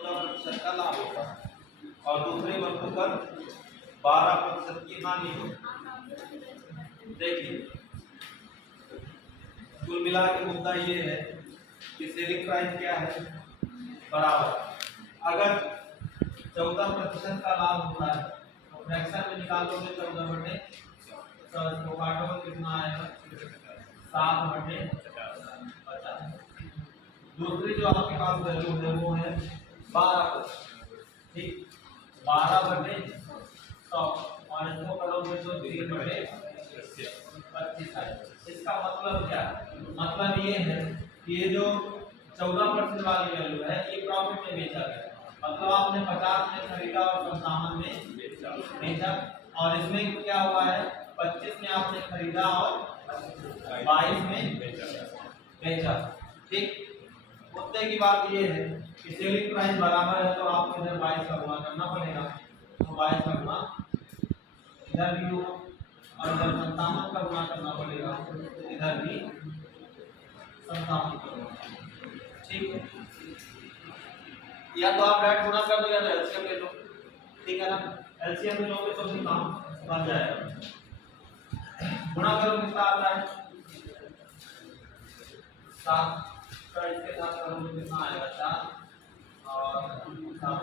14% का लाभ होगा और दूसरे वस्तु पर 12% की हानि होगी। देखिए कुल मिला के मुद्दा ये है कि सेलिंग प्राइस क्या है बराबर, अगर 14% का लाभ होता है तो फ्रैक्शन में निकालोगे 14/100 इसको काटोगे कितना आएगा 7/50। दूसरी जो आपके पास वैल्यू है वो है 12%, ठीक 12/100 और इसको करोगे तो 3/25 आएगा। इसका मतलब क्या है, मतलब ये है कि ये जो 14% वाली वैल्यू है ये प्रॉफिट में बेचा गया, मतलब आपने 50 में खरीदा और 57 में बेचा और इसमें क्या हुआ है 25 में आपने खरीदा और 22 में बेचा। ठीक, मुद्दे की बात ये है कि सेलिंग प्राइस बराबर है तो आपको इधर 22 का गुणा करना पड़ेगा, तो 22 का गुणा इधर भी होगा और इधर 57 का गुणा करना पड़ेगा, इधर भी 57 का गुणा। ठीक है, या तो आप डायरेक्ट गुणा कर दो या तो एलसीएम ले लो, ठीक है ना, एलसीएम में लोगे तो भी काम बन जाएगा। गुणा करो कितना आता है 7 का, इसके साथ करोगे कितना आएगा 4 और 7 और 25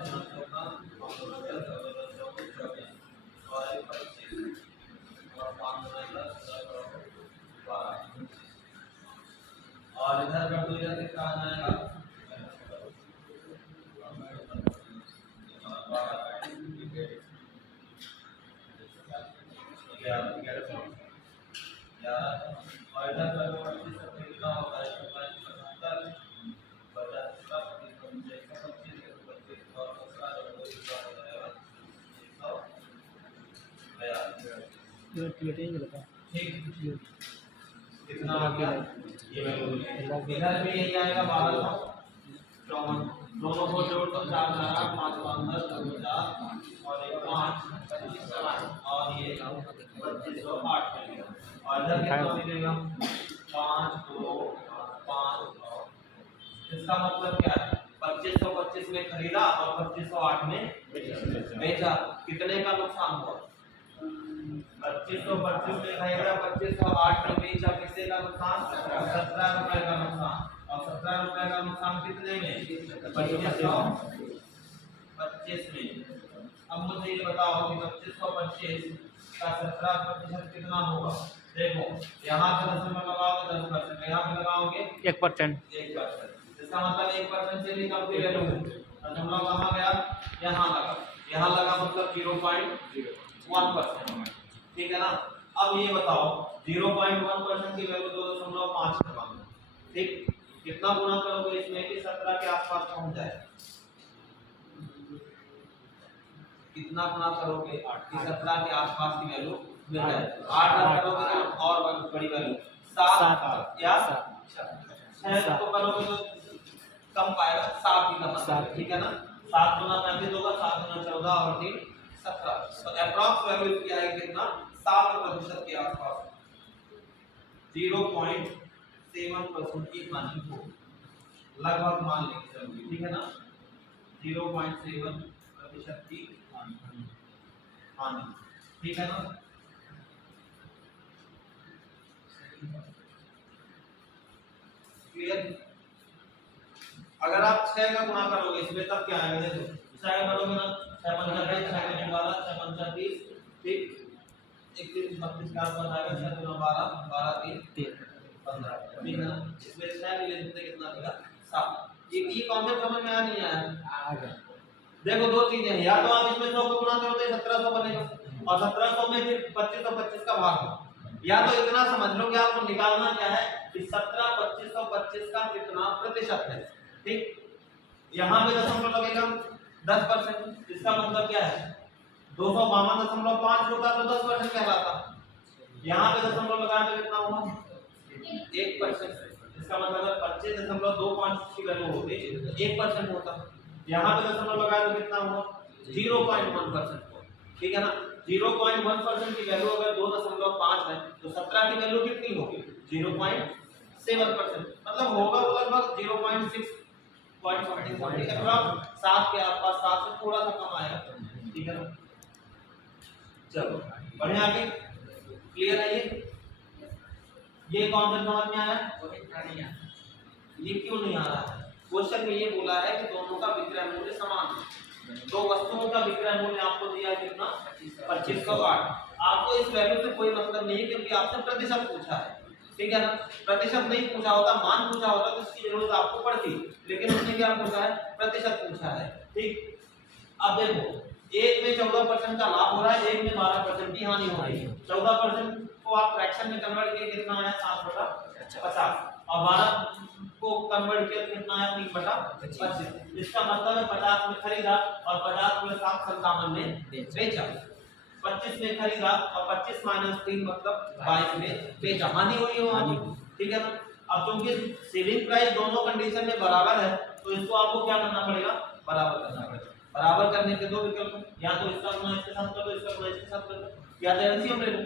और 5 और इधर कर दो, इधर कितना आ जाएगा 11 और इधर कर दो 25 कितना होता है 75 कितना आ गया, इधर भी यही आएगा 1254, दोनों को जोड़ तो 4 5 5 10 और 1 5 और ये 2508 मिलेगा और इधर कितना मिलेगा 5 2 5 9। इसका मतलब क्या है 2525 में खरीदा और 2508 में बेचा, कितने का नुकसान हुआ 2525 में खरीदा 2508 में बेचा, कितने का नुकसान 17 रुपए का नुकसान और 17 रुपए का नुकसान कितने में 2525 में। अब मुझे ये बताओ कि 2525 का 17% कितना होगा, देखो यहाँ पे दशमलव लगाओगे 10%, यहाँ पे लगाओगे 1%, इसका मतलब 1% से भी कम की वैल्यू है, दशमलव कहाँ गया यहाँ लगा, यहाँ लगा मतलब 0.1%, ठीक है ना। अब ये बताओ 0.1% की वैल्यू 2.5 करवाना, ठीक कितना गुना करोगे इसमें कि 17 के आसपास पहुंच जाए, कितना गुना करोगे 17 के आसपास की वैल्यू मिल जाए, 8 करोगे तो और बड़ी वैल्यू 7 या 6 को करोगे तो कम पाएगा 7 ही कम, ठीक है ना। 7 गुना 35 होगा, 7 गुना 14 और 3 17, तो अप्रॉक्स वैल्यू क्या है कितना 7% के आसपास, 0.7% की हानि हो, लगभग मान लेंगे चलिए, ठीक है ना 0.7% की हानि, ठीक है ना। क्लियर, अगर आप 6 का गुणा करोगे इसमें तब क्या आएगा, देखो 6 करोगे ना 6 पंजा 20 6 12 6 पंजा 30, ठीक 31 32 का आसपास आएगा, 6 गुना 12 12 3 15, ठीक है ना। इसमें 6 ले लेते कितना आएगा 7। ये कॉन्सेप्ट समझ में आया नहीं आया, आ गया। देखो दो चीजें हैं, या तो आप इसमें 100 को गुणा करो तो 1700 बनेगा और 1700 में फिर 2525 का भाग हो, या तो इतना समझ लो कि आपको निकालना क्या है कि 17 2525 का कितना प्रतिशत है, ठीक यहाँ पे दशमलव लगेगा 10%, इसका मतलब क्या है 252.5 होता तो 10% कहलाता, यहाँ पे दशमलव लगाए तो कितना हुआ 1%, इसका मतलब अगर 25.25 की वैल्यू होती तो 1% होता, यहाँ पे दशमलव लगाए तो कितना हुआ 0.1%, ठीक है ना। 0.1% की वैल्यू अगर 2.5 है तो 17 की वैल्यू कितनी होगी 0.7%, मतलब होगा लगभग 0.6 7 के आसपास, 7 से थोड़ा सा कम आएगा, ठीक है ना। चलो बढ़िया, आगे क्लियर है ये कॉन्सेप्ट समझ में आया? ये क्यों नहीं आ रहा है? क्वेश्चन में ये बोला है कि दोनों का विक्रय मूल्य समान है, दो वस्तुओं का विक्रय मूल्य आपको दिया है कितना, 2508। आपको इस वैल्यू से कोई मतलब नहीं है क्योंकि आपसे प्रतिशत पूछा है, ठीक है ना। प्रतिशत नहीं पूछा होता, मान पूछा होता तो इसकी जरूरत आपको पड़ती, लेकिन उसने क्या पूछा है, प्रतिशत पूछा है, ठीक। अब देखो, एक में 14% का लाभ हो रहा है, एक में 12% की हानि हो रही है। 14% को आप फ्रैक्शन में कन्वर्ट किए कितना आया, 7/50, और 12 को कन्वर्ट किया कितना आया, 3/25। इसका मतलब है 50 में खरीदा और 50 में 7 57 में बेचा, 25 में खरीदा और 25 - 3 मतलब 22 में बेचा, हानि हुई हो हानि, ठीक है ना। अब क्योंकि सेलिंग प्राइस दोनों कंडीशन में बराबर है तो इसको आपको क्या करना पड़ेगा, बराबर करना पड़ेगा। बराबर करने के दो विकल्प, या तो इसका गुणा इसके साथ कर दो, इसका गुणा इसके साथ कर दो, या तो एलसीएम ले लो।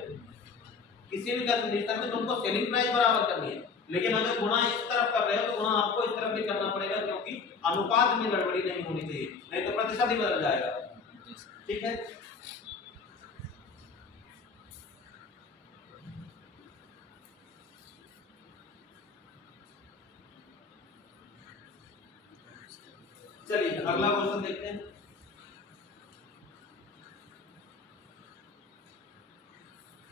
किसी भी कंडीशन में तुमको सेलिंग प्राइस बराबर करनी है, लेकिन अगर गुणा इस तरफ कर रहे हो तो गुणा आपको इस तरफ भी करना पड़ेगा, क्योंकि अनुपात में गड़बड़ी नहीं होनी चाहिए, नहीं तो प्रतिशत ही बदल जाएगा, ठीक है। चलिए अगला क्वेश्चन देखते हैं।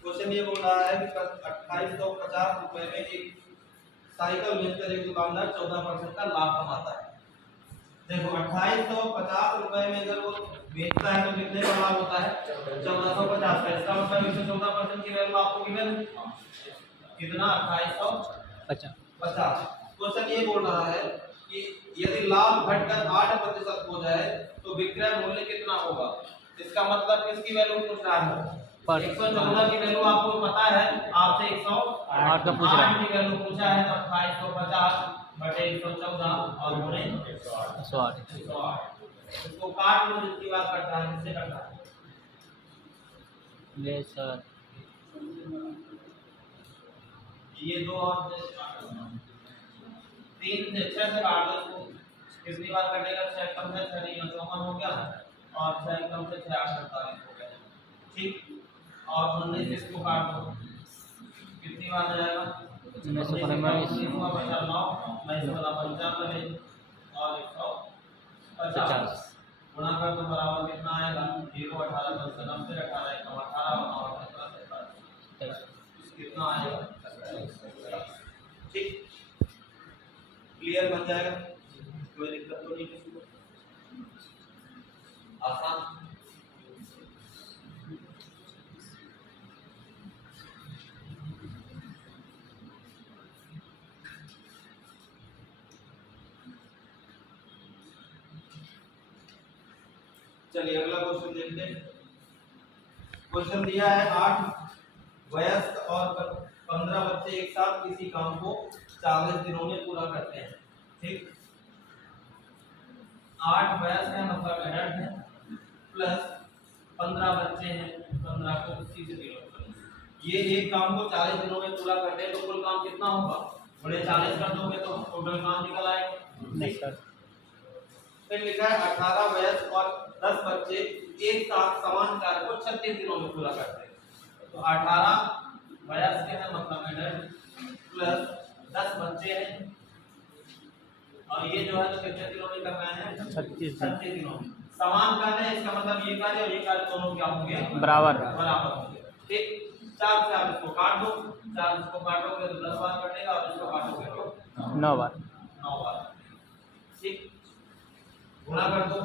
क्वेश्चन ये बोल रहा है कि 2850 रुपए में एक साइकिल बेचकर एक दुकानदार 14% का लाभ कमाता है। देखो 2850 रुपए में अगर वो बेचता है तो कितने का लाभ होता है, 1450 का। इसका मतलब इसमें 14% की वैल्यू आपको गिवन कितना, 2850। क्वेश्चन ये बोल रहा है कि यदि लाभ घटकर 8% हो जाए तो विक्रय मूल्य कितना होगा। इसका मतलब किसकी वैल्यू पूछ रहा है, 114 की वैल्यू आपको पता है, आपसे 108 का पूछ रहा है, की वैल्यू पूछा है, तो 2850/114 और गुणे 108। इसको काट लो, जिसकी बात करता है किससे करता है, ये सर ये दो और 3 से 6 से काट दो इसको, कितनी बार कटेगा, 6 कम से 6 नहीं 54 हो गया, और 6 कम से 6 48 हो गया, ठीक। और 19 इसको काट दो, कितनी बार जाएगा, 19 और 150 गुणा कर तो बराबर कितना आएगा, 0 18 10 से 90 18 1 18 और 18 कितना आएगा, ठीक। क्लियर बन जाएगा, कोई दिक्कत तो नहीं किसी को, आसान। चलिए अगला क्वेश्चन देखते हैं। क्वेश्चन दिया है 8 वयस्क और 15 बच्चे एक साथ किसी काम को 40 दिनों में पूरा करते हैं, ठीक। 8 वयस्क है मतलब एडल्ट है, प्लस 15 बच्चे हैं, 15 को 30 दिनों में, ये एक काम को 40 दिनों में पूरा करते हैं, तो कुल काम कितना होगा, बड़े 40 कर दोगे तो टोटल काम निकल आएगा। फिर लिखा है 18 वयस्क और 10 बच्चे एक साथ समान कार्य को 36 दिनों में पूरा करते हैं, तो 18 वयस्क है मतलब एडल्ट, प्लस 10 बच्चे हैं, और ये जो है तो कितने दिनों में करना है, 36 दिनों में। समान कार्य है, इसका मतलब ये कार्य और ये कार्य दोनों क्या होंगे, बराबर होंगे, ठीक। 4 से आप इसको काट दो, 4 इसको काटोगे तो 10 बार कटेगा, और इसको काटोगे तो 9 बार, ठीक। गुणा कर दो,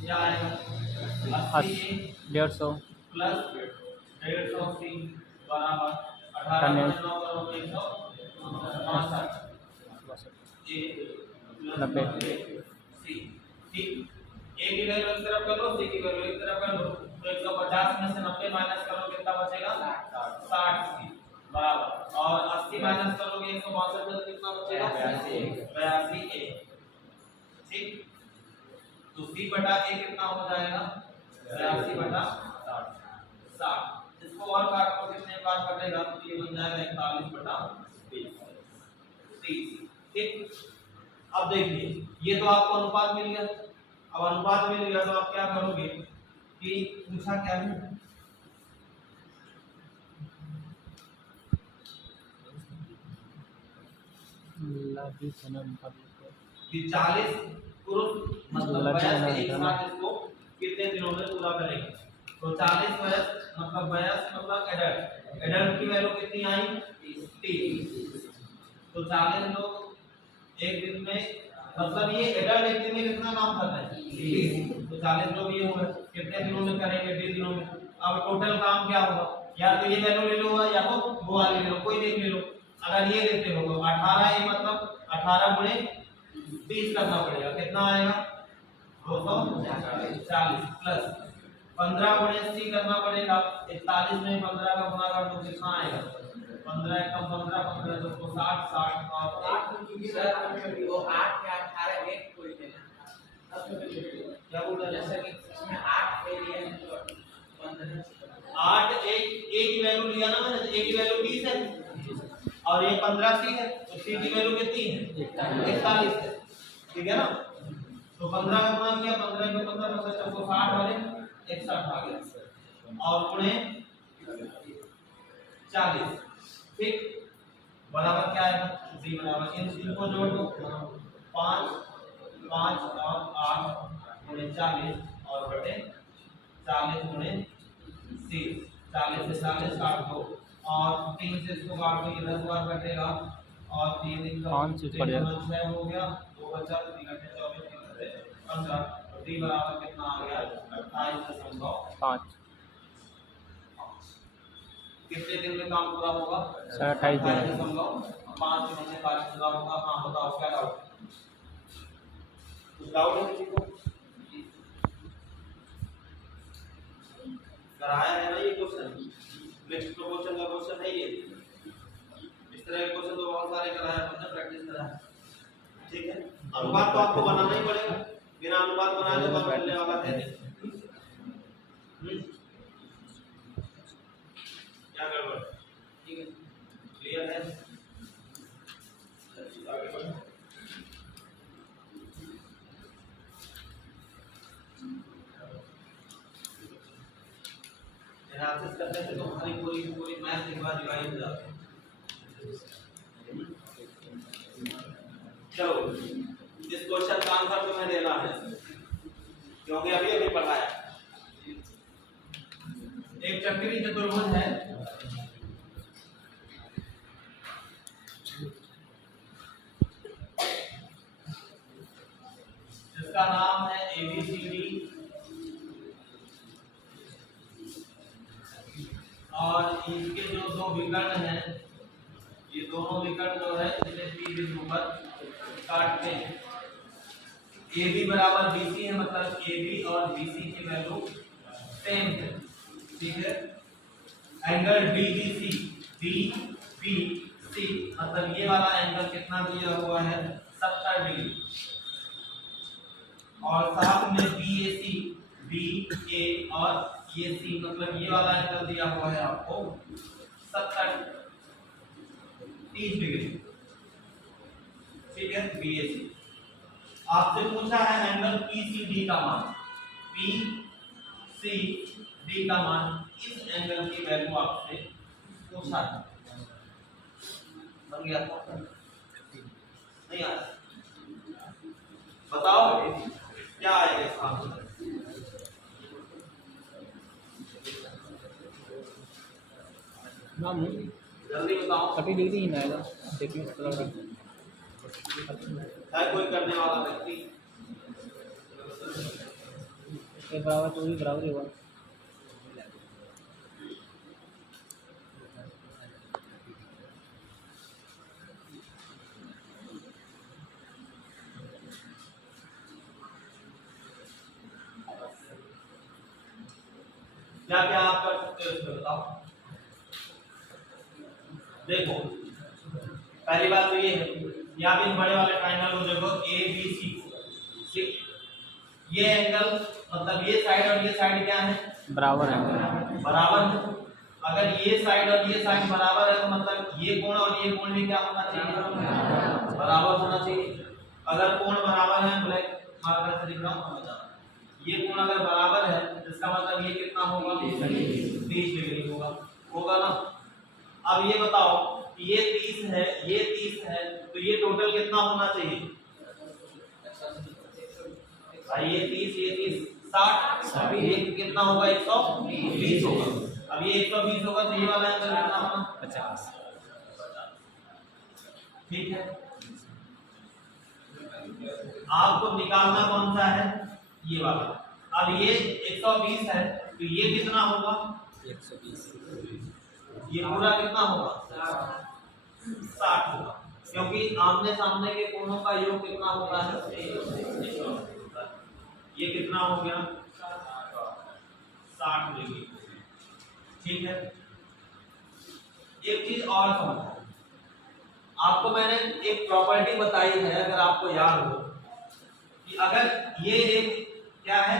क्या आएगा, 80 150 प्लस 150 बराबर 18 में 9 करोगे 162 ठीक। ए की वैल्यू एक तरफ कर लो, सी की वैल्यू एक तरफ कर लो, तो 150 में से 90 माइनस करो कितना बचेगा, 60 बराबर, और 80 माइनस करोगे 162 में कितना बचेगा, 82 ठीक। तो c बटा a कितना हो जाएगा, 82/60। इसको और काट को कितने बार कटेगा, तो ये बन जाएगा 41/20 30, ठीक। अब देखिए ये तो आपको अनुपात मिल गया। अब अनुपात मिल गया तो आप क्या करोगे कि पूछा क्या है कि 40 पुरुष मतलब वयस्क एक साथ इसको कितने दिनों में पूरा करेंगे। तो 40 वयस्क मतलब एडल्ट, एडल्ट की वैल्यू कितनी आई 30। तो 40 लोग एक दिन में मतलब ये एडल्ट एक दिन में कितना काम कर रहे हैं 30। तो 40 लोग ये होंगे कितने दिनों में करेंगे 20 दिनों में। अब टोटल काम क्या होगा, या तो ये वैल्यू ले लो या तो वो वाली ले लो, कोई देख ले लो। अगर ये लेते हो तो 18 ये मतलब 18 गुणे 30 करना पड़ेगा, कितना आएगा 240 प्लस 15 गुणे 80 करना पड़ेगा। 41 में 15 का गुणा कर दो कितना आएगा 15 एकम 15 15 तो 60 60 और 8 सर वो 8 के 18 एक कोई देना क्या बोल रहे हैं जैसे कि इसमें 8 के लिए तो 15 8 एक की वैल्यू लिया ना मैंने, एक की वैल्यू 20 है और ये 15 सी है तो सी की वैल्यू कितनी है 41 है, ठीक है ना। तो 15 का गुणा किया 15 के 15 में से सबको 60 वाले 61 आ गया और गुणे 40, ठीक बराबर क्या आएगा सी बराबर इनको जोड़ दो 5 5 और 8 गुणे 40 और बटे 40 गुणे 30, 40 से 40 काट दो और 3 से इसको काट दो, ये 10 बार कटेगा और 3 दिन का 6 हो गया 2 बचा 3 घंटे 24 3 घंटे 15 तो डी बराबर कितना आ गया 28.5। कितने दिन में काम पूरा होगा 28 दिन 5 दिन में कार्य पूरा होगा। हाँ बताओ क्या डाउट, कुछ डाउट है किसी को? कराया है ना ये क्वेश्चन, नेक्स्ट क्वेश्चन का क्वेश्चन है ये। इस तरह के क्वेश्चन तो बहुत सारे कराया हमने, प्रैक्टिस कराया, ठीक है। अनुपात तो आपको बनाना ही पड़ेगा, बिना अनुपात बनाए तो काम मिलने वाला है नहीं। क्या गड़बड़, ठीक है क्लियर है। आगे बढ़ो। एनालिसिस करने से तो हमारी पूरी पूरी मैथ एक बार रिवाइज हो जाती है। चलो इस क्वेश्चन का आंसर तुम्हें देना है क्योंकि अभी अभी पढ़ाया। एक चक्रीय चतुर्भुज है जिसका नाम है ABCD और इसके जो दो विकर्ण हैं, ये दोनों विकर्ण जो है इसे P बिंदु पर काटते हैं। AB बराबर BC है, मतलब AB और BC की वैल्यू सेम है, ठीक है। एंगल DBC मतलब ये वाला एंगल कितना दिया हुआ है 70 डिग्री और साथ में BA और ये सी मतलब ये वाला एंगल दिया हुआ है आपको 30 डिग्री, ठीक है। BAC आपसे पूछा है एंगल PCD का मान, PCD का मान, इस एंगल की वैल्यू आपसे पूछा है। बन गया था नहीं आया, बताओ क्या आएगा इसका आंसर। जल्दी बताओ, 30 डिग्री ही आएगा, देखिए कोई करने वाला व्यक्ति के बराबर तो भी बराबर ही होगा। क्या क्या आप कर सकते हो इसमें बताओ। देखो पहली बात तो ये है, या भी बड़े वाले ट्रायंगल को देखो ABC, ठीक। ये एंगल मतलब ये साइड और ये साइड क्या है बराबर है, बराबर है। अगर ये साइड और ये साइड बराबर है तो मतलब ये कोण और ये कोण भी क्या होना चाहिए बराबर होना चाहिए। अगर कोण बराबर है, ब्लैक मार्कर से लिख रहा हूँ, समझ जाओ। ये कोण अगर बराबर है इसका मतलब ये कितना होगा, 30 डिग्री होगा ना। अब ये बताओ ये 30 है, ये 30 है, तो ये टोटल कितना होना चाहिए भाई? ये 30 60, अभी ये कितना होगा, 120 होगा। अब ये 120 होगा तो ये वाला एंगल कितना होगा, 50। ठीक है। आपको निकालना कौन सा है, ये वाला। अब ये 120 है तो ये कितना होगा, 120। ये पूरा कितना होगा, 60 होगा, क्योंकि आमने सामने के कोणों का योग कितना होता है, ये कितना हो गया, 60 डिग्री। ठीक है। एक चीज और समझो, आपको मैंने एक प्रॉपर्टी बताई है, अगर आपको याद हो कि अगर ये एक क्या है,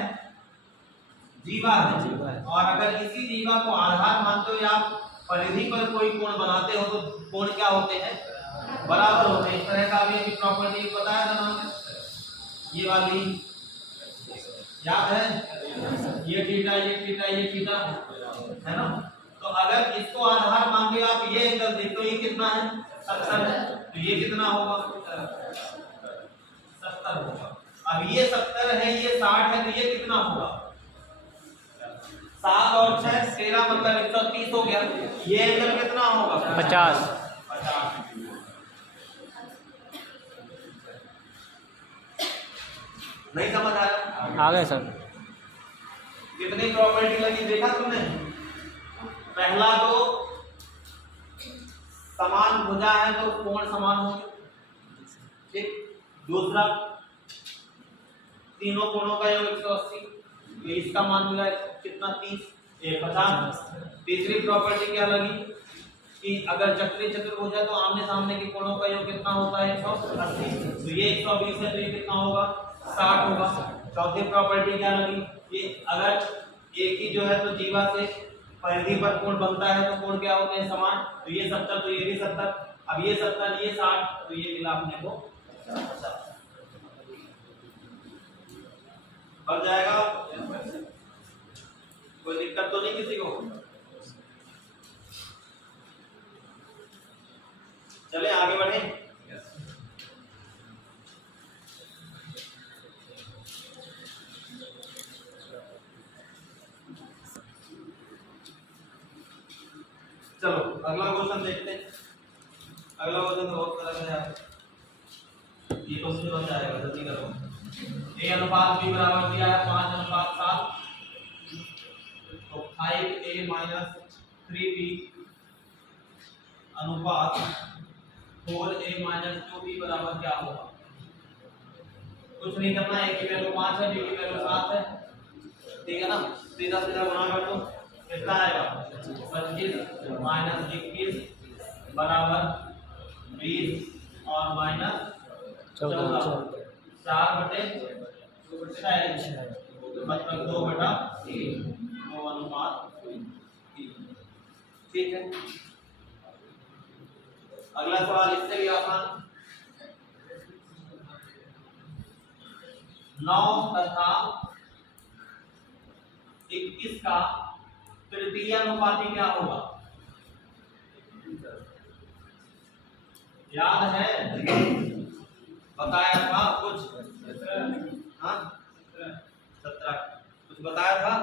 जीवा है, और अगर इसी जीवा को आधार मानते हो या आप परिधि पर कोई कोण बनाते हो तो कोण क्या होते हैं, बराबर होते हैं। इस तरह का भी एक प्रॉपर्टी बताया था ना, ये वाली याद है, ये थीटा ये थीटा ये थीटा है ना। तो अगर इसको आधार मान के आप ये एंगल देखो, ये कितना है, 70 है, तो ये कितना होगा, 70 होगा। अब ये 70 है, ये 60 है, तो ये कितना होगा, 7 और 6 13, मतलब 130 हो गया। ये एंगल कितना होगा, 50। नहीं समझ आया? आ गए सर। कितनी प्रॉपर्टी लगी देखा तुमने? पहला तो समान भुजा है तो कोण समान होंगे, ठीक। दूसरा तीनों कोणों का योग 180, तो इसका मान मिला कितना, 30 50। तीसरी प्रॉपर्टी क्या लगी कि अगर चक्रीय चतुर्भुज है तो आमने सामने के कोणों का योग कितना होता है, 180, तो ये 120 है तो ये कितना होगा, 60 होगा। चौथी प्रॉपर्टी क्या लगी कि अगर एक ही जो है तो जीवा से परिधि पर कोण बनता है तो कोण क्या होते हैं, समान, तो ये 70 तो ये भी 70। अब ये 70 ये 60 तो ये मिला अपने को 50 बन जाएगा। कोई दिक्कत तो नहीं किसी को? चले आगे बढ़े। चलो अगला क्वेश्चन देखते हैं। अगला क्वेश्चन बहुत तरह का है, ये क्वेश्चन बन जाएगा, जल्दी करो। ए अनुपात b बराबर दिया है 5:7, तो 5a - 3b अनुपात 4a - 2b बराबर क्या होगा? कुछ नहीं करना है, a की वैल्यू 5 है, b की वैल्यू 7 है, ठीक है ना। सीधा सीधा गुणा कर दो, कितना आएगा, 25 - 21 बराबर 20 और -14, 4/6 मतलब 2/3, 2 अनुपात 3। ठीक है। अगला सवाल इससे भी आसान, 9 तथा 21 का तृतीय अनुपाती क्या होगा? याद है, बताया था कुछ, हाँ 17 कुछ बताया था,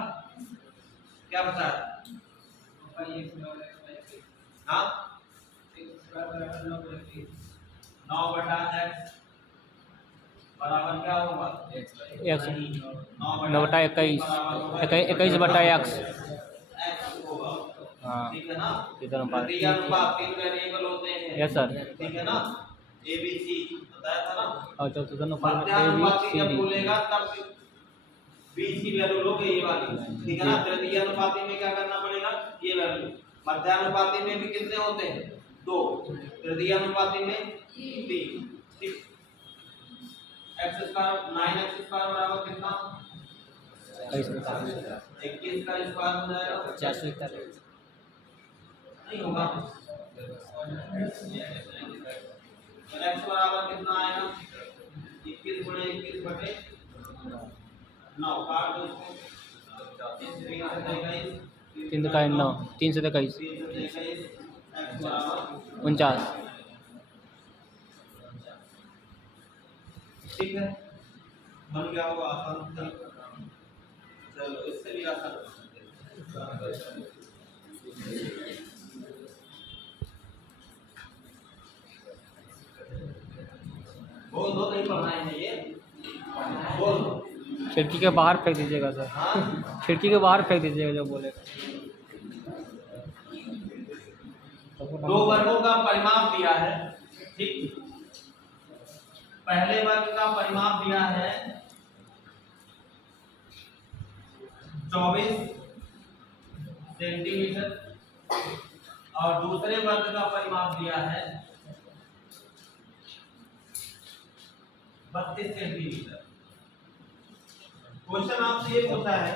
क्या बताया? हाँ 9/x बराबर क्या होगा, 9/21 होगा, हाँ ठीक है ना। इधर अनुपात तृतीय अनुपात 3 वेरिएबल होते हैं, यस सर, ठीक है ना। ए बी सी बताया था ना। और चौथा अनुपात मध्यानुपाती जब ABCD बोलेगा तब बीच की वैल्यू लोगे ये वाली, ठीक है ना। तृतीय अनुपाती में क्या करना पड़ेगा, ये वैल्यू। मध्यानुपाती में भी कितने होते हैं, 2, तृतीय अनुपाती में 3, ठीक। x² 9x² बराबर कितना, 21 का स्क्वायर हो जाएगा 441 नहीं होगा। x बराबर कितना आएगा, 21 गुणे 21 बटे 9 काट दो इसको। 3 से 9 3 से 21 x बराबर 49। ठीक है, बन गया होगा आसान। चलो इससे भी आसान बोल दो, नहीं पढ़ना है ये, बोल दो। खिड़की के बाहर फेंक दीजिएगा सर। हाँ खिड़की के बाहर फेंक दीजिएगा जो बोलेगा। दो वर्गों का परिमाप दिया है, ठीक। पहले वर्ग का परिमाप दिया है 24 सेंटीमीटर और दूसरे वर्ग का परिमाप दिया है 32 सेंटीमीटर। क्वेश्चन आपसे ये पूछा है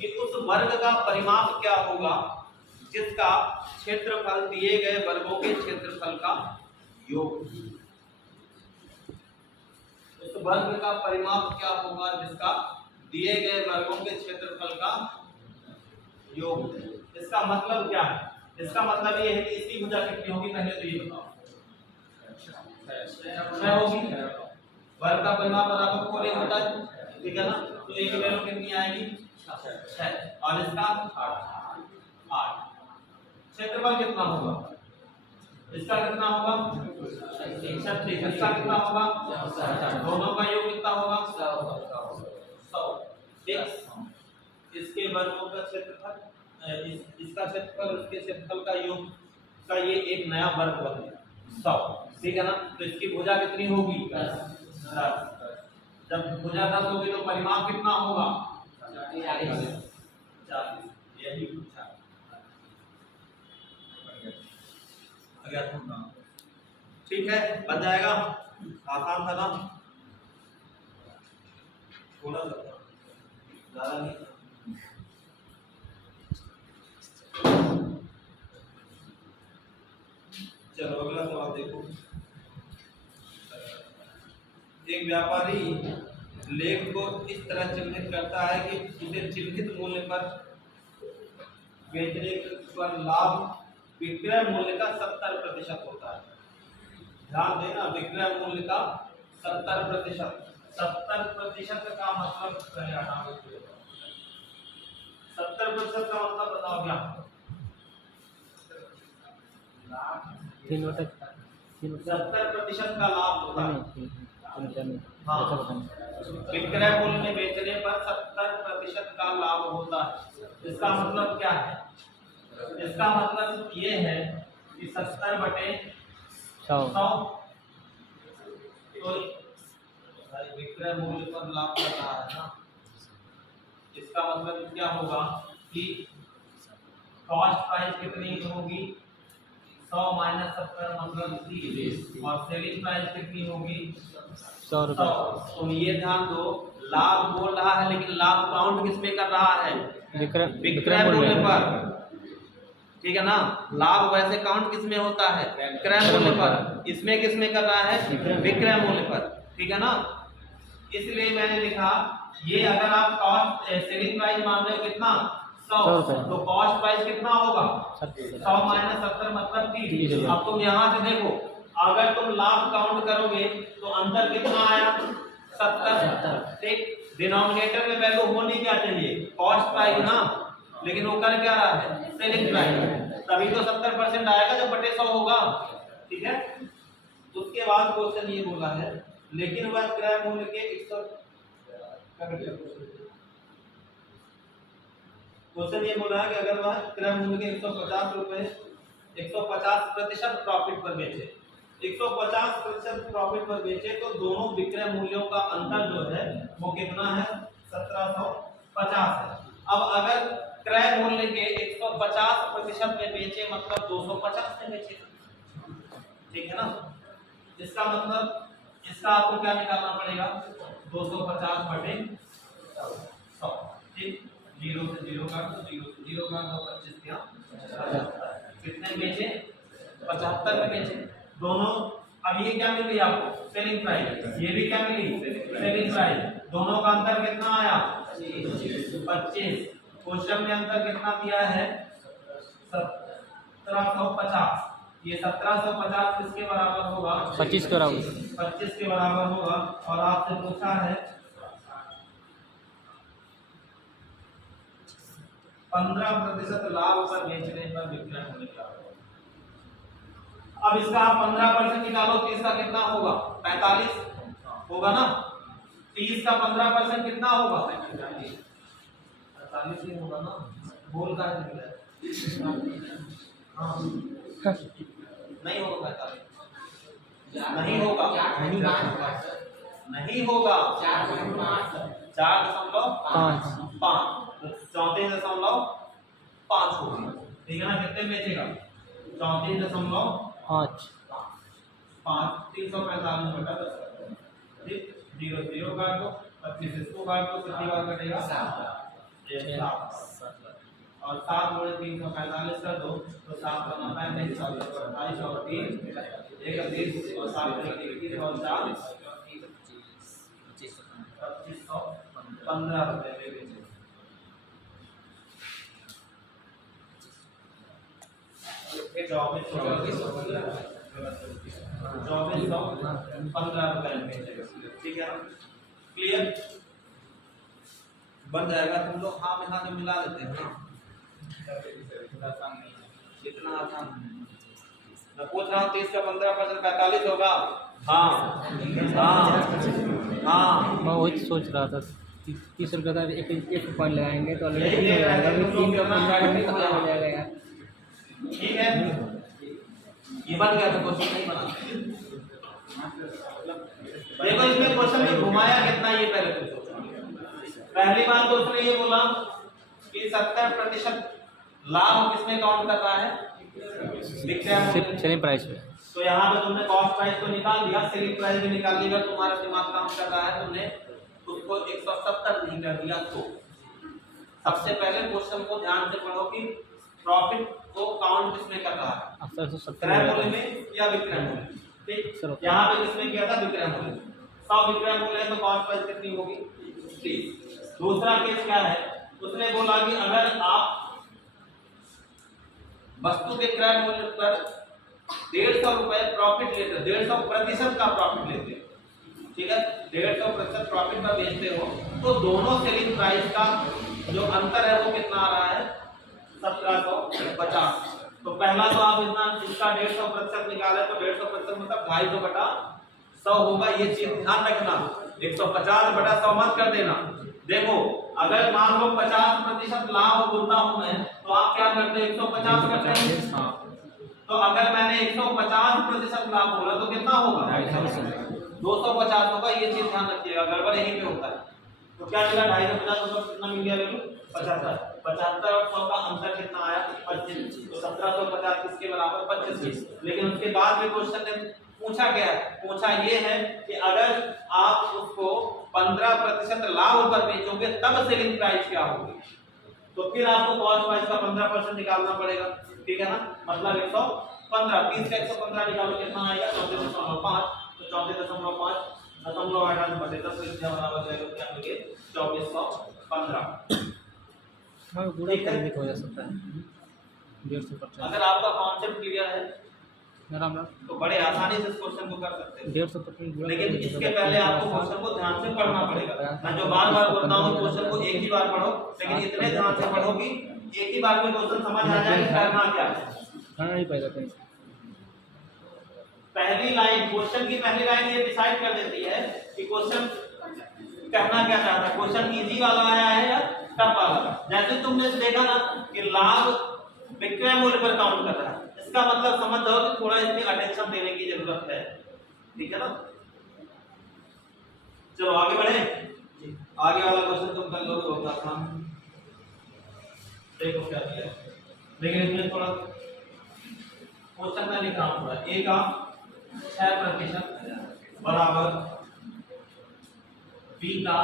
कि उस वर्ग का परिमाप क्या होगा जिसका क्षेत्रफल दिए गए वर्गों के क्षेत्रफल का योग। उस वर्ग का परिमाप क्या होगा जिसका दिए गए वर्गों के क्षेत्रफल का योग। इसका मतलब क्या है? इसका मतलब ये है कि इसकी भुजा कितनी होगी, पहले तो ये बताओ। 6 होगी। वर्ग का परिमाप बराबर 4 होता है, ठीक है ना। तो एक की वैल्यू कितनी आएगी 6 और इसका 8। क्षेत्रफल कितना होगा? इसका कितना होगा 36। इसका कितना होगा, दोनों का योग कितना होगा 100। इसके वर्गों का क्षेत्रफल, इसका क्षेत्रफल इसके क्षेत्रफल का योग का ये एक नया वर्ग बन गया 100, ठीक है ना। तो इसकी भुजा कितनी होगी 10। जब भुजा 10 होगी तो परिमाप कितना होगा 40। यही पूछा अगर, ठीक है, बन जाएगा। आसान था ना, थोड़ा सा ज्यादा नहीं। चलो अगला सवाल देखो। एक व्यापारी लेख को इस तरह चिन्हित करता है कि उसे चिन्हित मूल्य पर बेचने पर लाभ विक्रय मूल्य का 70% होता है। ध्यान देना, विक्रय मूल्य का 70%। 70% का मतलब 70% का मतलब बताओ क्या? 70% का लाभ होता है। हाँ, विक्रय मूल्य में बेचने पर 70% का लाभ होता है। इसका मतलब क्या है? इसका मतलब ये है कि 70/100 तो विक्रय मूल्य पर लाभ कर रहा है ना। इसका मतलब क्या होगा कि कॉस्ट प्राइस कितनी होगी 100 - 70 मतलब 30 और सेलिंग प्राइस कितनी होगी 100 रुपये। तो ये ध्यान दो, लाभ बोल रहा है लेकिन लाभ काउंट किसमें कर रहा है विक्रय मूल्य पर, ठीक है ना। लाभ वैसे काउंट किसमें होता है विक्रय मूल्य पर, इसमें किसमें कर रहा है विक्रय मूल्य पर, ठीक है ना। इसलिए मैंने लिखा ये अगर आप कॉस्ट सेलिंग प्राइस मान रहे हो कितना 100 तो कॉस्ट प्राइस कितना होगा 100 - 70 मतलब 30। अब तुम यहाँ से देखो, अगर तुम लाभ काउंट करोगे तो अंतर कितना आया 70, ठीक। डिनोमिनेटर में वैल्यू होनी क्या चाहिए कॉस्ट प्राइस ना, लेकिन वो कर क्या रहा है सेलिंग प्राइस, तभी तो 70% आएगा जब बटे 100 होगा, ठीक है। उसके बाद क्वेश्चन ये बोला है लेकिन वह क्रय मूल्य के 100 क्वेश्चन ये बोला है कि अगर वह क्रय मूल्य के 150 रुपए 150% प्रॉफिट पर बेचे, 150% प्रॉफिट पर बेचे तो दोनों विक्रय मूल्यों का अंतर जो है वो कितना है 1750 है। अब अगर क्रय मूल्य के 150% में बेचे मतलब 250 में बेचे, ठीक है ना। इसका मतलब इसका आपको क्या निकालना पड़ेगा 250/100, ठीक। 0 से 0 काट दो, 0 से 0 काट दो, 25 क्या 75। कितने बेचे 75 में बेचे, दोनों अब ये क्या मिल रही है आपको? Selling price. ये भी क्या मिली? Selling price. दोनों का अंतर कितना आया? 25। क्वेश्चन में अंतर कितना दिया है? 1750। ये 1750 किसके बराबर होगा? 25 के बराबर। 25 के बराबर होगा। और आपसे पूछा है 15% लाभ पर बेचने पर विक्रय मूल्य क्या होगा? अब इसका आप 15% निकालो, 30 का कितना होगा? 45 होगा ना। 30 का 15% कितना होगा? 45 ही होगा ना। बोल का निकला हाँ नहीं होगा 45 नहीं होगा नहीं होगा 4.5 34.5 होगी। ठीक है ना। कितने बेचेगा? 34.5 345 बटा 10 ठीक। 0 0 काट दो, 25 इसको काट दो, कितनी बार कटेगा? 7 और 7 गुणे 345 कर दो तो 7 बना 35 और 28 और 3 31 और 7 31 और 4 2515 रुपए में बेचे। चौबीस सौ 15 रुपए में बेचेगा। ठीक है ना। क्लियर बन जाएगा। तुम लोग हाँ में हाँ जो मिला देते हैं ना, इतना आसान मैं पूछ रहा हूँ। 30 का 15% 45 होगा। हाँ हाँ हाँ मैं वही सोच रहा था 30 रुपये का एक पॉइंट लगाएंगे तो अलग हो जाएगा। 3 का 15% कहाँ हो जाएगा यार? ठीक है। ये बन गया तो क्वेश्चन नहीं बना। देखो इसमें क्वेश्चन में घुमाया कितना ये पहले तो सोचो। पहली बात तो उसने ये बोला कि 70% लाभ किसमें काउंट कर रहा है? सेलिंग प्राइस पे। तो यहाँ पे तुमने कॉस्ट प्राइस तो निकाल दिया, सेलिंग प्राइस भी निकाल दिया। तुम्हारा दिमाग काम कर रहा है, तुमने उसको 170 नहीं कर दिया। तो सबसे पहले क्वेश्चन को ध्यान से पढ़ो कि प्रॉफिट को काउंट किसमें कर रहा है? क्रय मूल्य में या विक्रय मूल्य? ठीक। यहाँ पे किसने किया था? विक्रय मूल्य। 100 विक्रय मूल्य है तो कॉस्ट प्राइस कितनी होगी? 30। दूसरा केस क्या है? उसने बोला कि अगर आप वस्तु के क्रय मूल्य पर 150 रुपए प्रॉफिट लेते, 150% का प्रॉफिट लेते, ठीक है, 150% प्रॉफिट पर बेचते हो तो दोनों सेलिंग प्राइस का जो अंतर है वो कितना आ रहा है? 1750। तो पहला तो आप इतना इसका 150% निकाले तो 150% मतलब 250 बटा 100 होगा। ये चीज ध्यान रखना। 150 बटा 100 मत कर देना। देखो अगर मान लो 50% लाभ बोलता हूं मैं तो आप क्या करते हैं? 150 करते हैं। तो अगर मैंने 150% लाभ बोला तो कितना होगा? 250 होगा। ये चीज ध्यान रखिएगा, गड़बड़ यहीं पे होता है। तो क्या मिला? 250 कितना मिल गया? 75। 75 और 100 का अंतर कितना आया? 25। तो 1750 किसके बराबर? 25। लेकिन उसके बाद भी क्वेश्चन ने पूछा क्या है? पूछा ये है कि अगर आप उसको 15% लाभ पर बेचोगे तब सेलिंग प्राइस क्या होगी? तो फिर आपको कॉस्ट प्राइस का 15% निकालना पड़ेगा। ठीक है ना। मतलब 115। 30 का 115 निकालो कितना आएगा? 34.5। तो 34.5 दशमलव 8 बटे 10 इसके बराबर जाएगा क्या? 2415। गुणा हो जा सकता है 150%। अगर आपका कॉन्सेप्ट क्लियर है तो बड़े आसानी से इस क्वेश्चन को कर सकते हैं। 150%। लेकिन इसके पहले आपको क्वेश्चन को ध्यान से पढ़ना पड़ेगा। मैं जो बार बार बोलता हूँ क्वेश्चन को एक ही बार पढ़ो, लेकिन इतने ध्यान से पढ़ो कि एक ही बार में क्वेश्चन समझ आ जाए कि करना क्या है। नहीं पाएगा कहीं। पहली लाइन, क्वेश्चन की पहली लाइन ये डिसाइड कर देती है कि क्वेश्चन कहना क्या चाहता है। क्वेश्चन इजी वाला आया है या टफ वाला? जैसे तुमने देखा ना कि लाभ विक्रय मूल्य पर काउंट कर रहा है, इसका मतलब समझ जाओ कि थोड़ा इसमें अटेंशन देने की जरूरत है। ठीक है ना। चलो आगे बढ़े। आगे वाला क्वेश्चन तुम कर लोगे, बहुत आसान। देखो क्या दिया है, लेकिन इसमें थोड़ा क्वेश्चन में लिख रहा हूं थोड़ा। ए का 6% बराबर बी का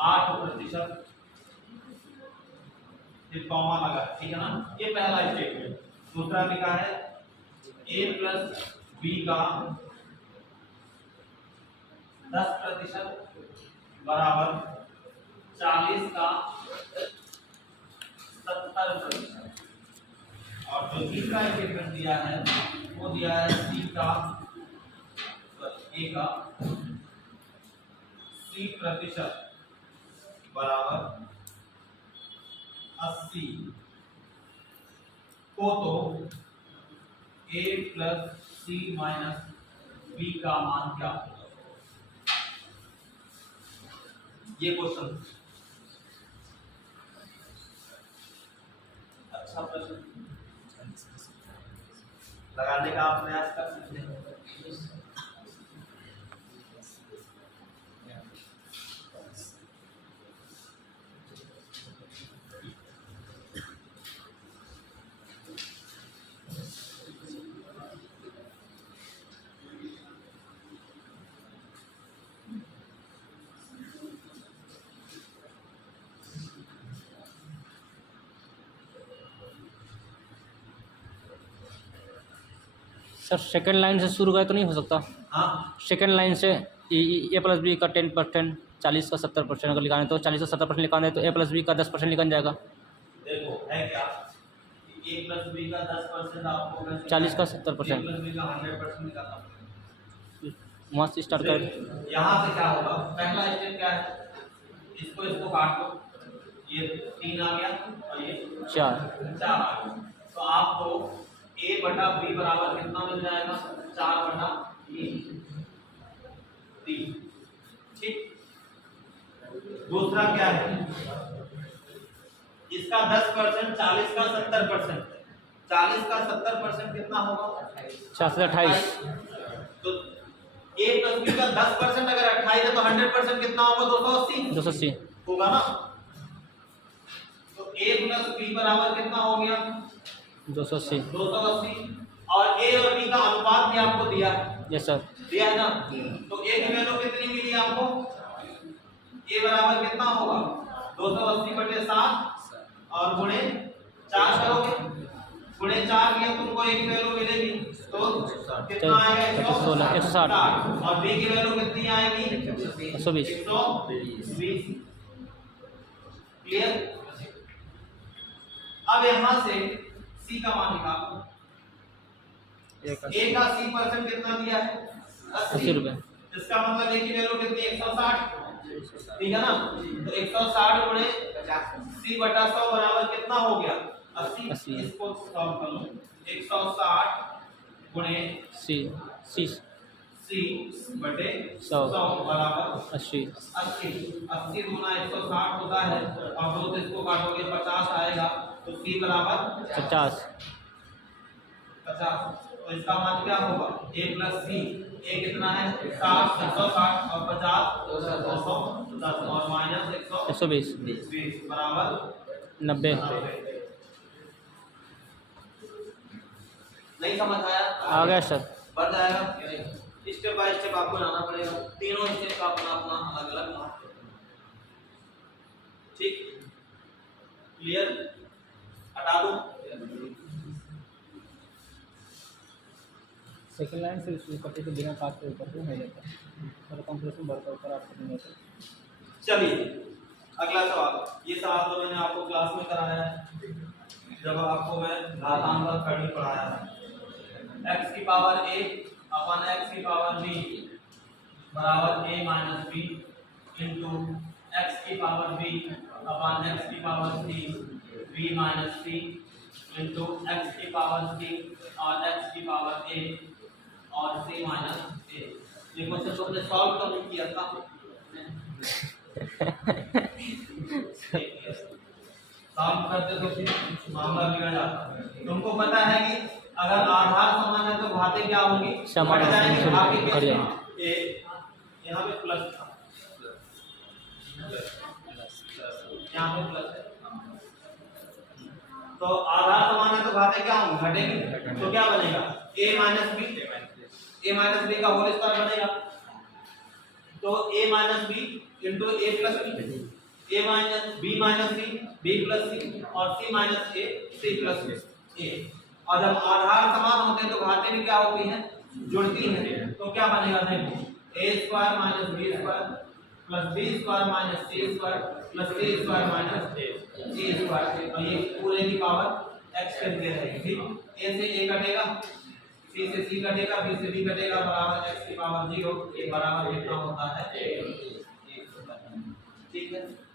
8%, ये कॉमा लगा। ठीक है ना। ये पहला स्टेटमेंट। दूसरा लिखा है a + बी का 10% बराबर 40 का 70%। और जो बी का स्टेटमेंट दिया है वो दिया है सी का ए का 80% बराबर 80 को तो a plus C minus B का मान क्या होगा? ये क्वेश्चन अच्छा प्रश्न लगाने का आप प्रयास कर सकते हैं। सर सेकंड लाइन से शुरू करें तो नहीं हो सकता? हाँ सेकंड लाइन से ए प्लस बी का 10%, 40 का 70% अगर लिखाने तो 40 का 70% लिखाने तो ए प्लस बी का 10% निकल जाएगा। देखो है क्या कि a प्लस b का 10% आपको 40 का 70%। a प्लस b का 100% निकालना पड़ेगा। वहाँ से स्टार्ट कर। यहाँ से क्या होगा? पहला स्टेप क्या है? इसको काट दो, ये 3 आ गया और ये 4 आ गया। तो आपको a बटा b बराबर कितना मिल जाएगा? 4 बटा 3। ठीक। दूसरा क्या है? इसका 10% 40 का 70%। 40 का 70% कितना होगा? 428। तो a प्लस b का 10% अगर 28 है तो 100% कितना होगा? 280 होगा ना। तो a प्लस b बराबर कितना हो गया? 280। और a और b का अनुपात भी आपको दिया है। Yes sir. दिया है ना। तो a की वैल्यू कितनी मिली आपको? a बराबर कितना होगा? 280/7 और गुणे 4 करोगे, गुणे 4 किया तुमको a की वैल्यू मिलेगी तो कितना आएगा? 160। और b की वैल्यू कितनी आएगी? 120। क्लियर? अब यहां से c का मान निकालो। a का c% कितना दिया है? 80 रुपये। इसका मतलब a की वैल्यू कितनी? 160। ठीक है ना। तो 160 गुणे 50/100 बराबर कितना हो गया? 80। इसको सॉल्व कर लो। 160 गुणे c बटे 100 बराबर 80। 80 गुना 160 होता है और 2 से इसको काटोगे 50 आएगा। तो c बराबर 50। तो इसका मान क्या होगा? a plus c। a कितना है? 60 160 और 50 210 और माइनस 120 बराबर 90। नहीं समझ आया? आ गया सर। बढ़ जाएगा। स्टेप बाय स्टेप आपको जाना पड़ेगा। तीनों स्टेप का अपना अपना अलग अलग महत्व है। ठीक। क्लियर? हटा दो। सेकंड लाइन से शुरू करते तो बिना काट के ऊपर से हो जाता है और कंप्रेशन बढ़ता ऊपर आपको नहीं होता। चलिए अगला सवाल। ये सवाल तो मैंने आपको क्लास में कराया है जब आपको मैं घातांक करनी पढ़ाया था। x की पावर a अपन x की पावर b बराबर a minus b into x की पावर b अपन x की power c b minus c into x की पावर c और x की पावर a और c माइनस a। ये क्वेश्चन तो हमने सॉल्व तो नहीं किया था। सॉल्व करते तो फिर मामला बिगड़ जाता। तुमको पता है कि अगर आधार समान है तो घाते क्या होंगी? समान घट जाएंगे। आपके केस में यहाँ पे प्लस था, यहाँ पे प्लस है। तो आधार समान है तो घाते क्या होंगे? घटेंगे। तो क्या बनेगा? a माइनस b का होल स्क्वायर बनेगा। तो a minus b into a plus b, a minus b minus c b plus c और c minus a c plus a। और जब आधार समान होते हैं तो घाते भी क्या होती हैं? जुड़ती है तो क्या बनेगा देखो a square minus b square plus b square minus c square plus c square minus a square और ये पूरे की पावर x करके रहेगी ठीक। a से a कटेगा, c से c कटेगा, b से b कटेगा, बराबर x की पावर 0 बराबर कितना होता है 1। ठीक है।